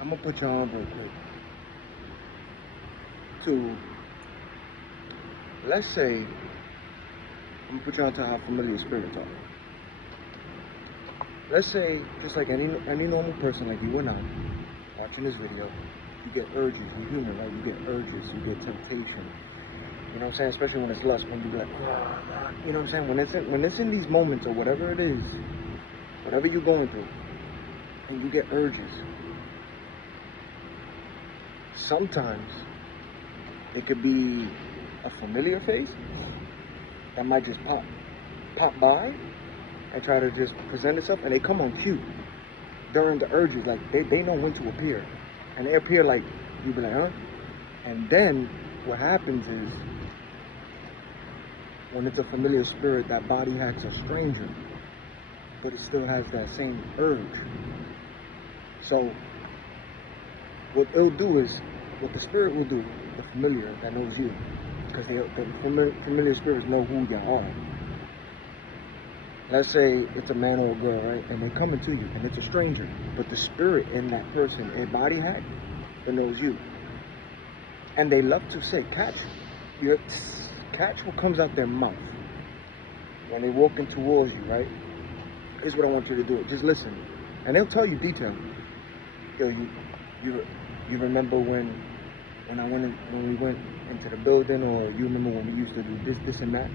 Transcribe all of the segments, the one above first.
I'm gonna put you on real quick to, let's say, I'm gonna put you on to how familiar spirits are. Let's say, just like any normal person, like you and I, watching this video, you get urges. You're human, right? You get urges. You get temptation. You know what I'm saying? Especially when it's lust, when you be like, "Ah, ah," you know what I'm saying? When it's in these moments or whatever it is, whatever you're going through, and you get urges. Sometimes it could be a familiar face that might just pop by and try to just present itself, and they come on cue during the urges. Like they know when to appear, and they appear like you be like, huh? And then what happens is, when it's a familiar spirit, that body hacks a stranger, but it still has that same urge. So what it'll do is, what the spirit will do, the familiar that knows you, because the familiar spirits know who you are. Let's say it's a man or a girl, right? And they're coming to you, and it's a stranger, but the spirit in that person, a body hack, that knows you. And they love to say, catch what comes out their mouth when they're walking towards you, right? Here's what I want you to do. Just listen. And they'll tell you detail. Yo, you remember when we went into the building, or you remember when we used to do this and that?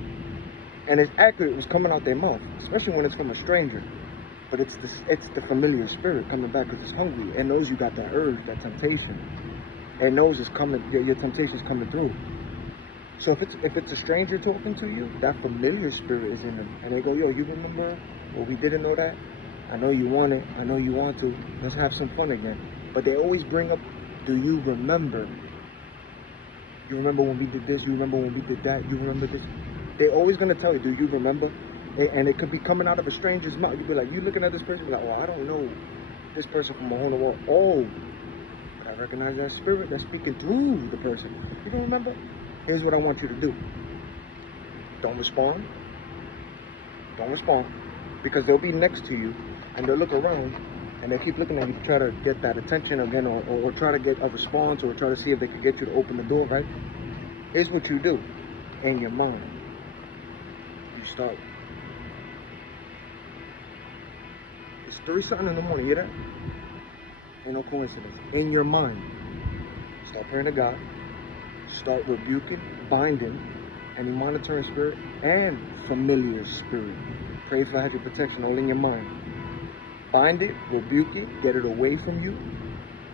And it's accurate. It was coming out their mouth, especially when it's from a stranger. But it's the familiar spirit coming back because it's hungry. It knows you got that urge, that temptation. It knows it's coming. Your temptation's coming through. So if it's a stranger talking to you, that familiar spirit is in them, and they go, yo, you remember? Well, we didn't know that. I know you want it. I know you want to. Let's have some fun again. But they always bring up, do you remember? You remember when we did this? You remember when we did that? You remember this? They're always gonna tell you, do you remember? And it could be coming out of a stranger's mouth. You'd be like, you looking at this person, be like, well, I don't know this person from a hole in the wall. Oh, but I recognize that spirit that's speaking through the person. You don't remember? Here's what I want you to do. Don't respond. Don't respond. Because they'll be next to you, and they'll look around, and they keep looking at you to try to get that attention again, or try to get a response, or try to see if they can get you to open the door, right? Here's what you do. In your mind, you start. It's 3-something in the morning, you hear that? Ain't no coincidence. In your mind, start praying to God. Start rebuking, binding any monitoring spirit and familiar spirit. Pray for hedge of protection all in your mind. Bind it, rebuke it, get it away from you.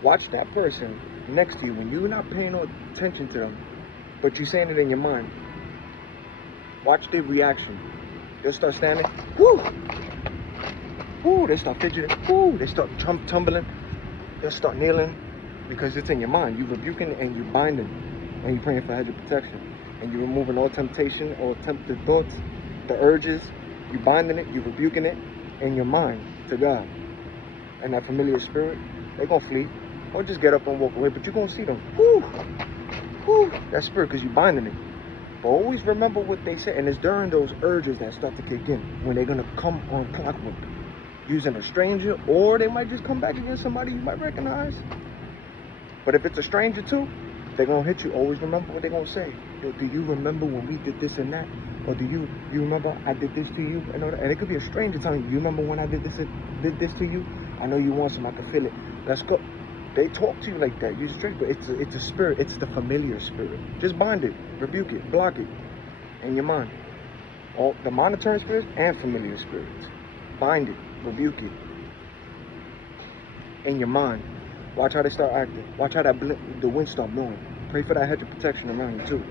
Watch that person next to you when you're not paying no attention to them, but you're saying it in your mind. Watch their reaction. They'll start standing, whoo, whoo, they start fidgeting, whoo, they start tumbling, they'll start kneeling, because it's in your mind. You're rebuking and you're binding, and you're praying for a hedge of protection, and you're removing all temptation, all tempted thoughts, the urges. You're binding it, you're rebuking it in your mind to God. And that familiar spirit, they're gonna flee, or just get up and walk away, but you're gonna see them. Whoo, whoo, that spirit, because you're binding it. But always remember what they say, and it's during those urges that start to kick in, when they're gonna come on clockwork, using a stranger, or they might just come back against somebody you might recognize. But if it's a stranger too, they're gonna hit you. Always remember what they're gonna say. Yo, do you remember when we did this and that? Or do you remember I did this to you? And it could be a stranger telling you, you remember when I did this to you? I know you want some, I can feel it. Let's go. They talk to you like that. You're straight, but it's a spirit. It's the familiar spirit. Just bind it, rebuke it, block it in your mind. All the monitoring spirits and familiar spirits. Bind it, rebuke it in your mind. Watch how they start acting. Watch how the wind start blowing. Pray for that hedge of protection around you too.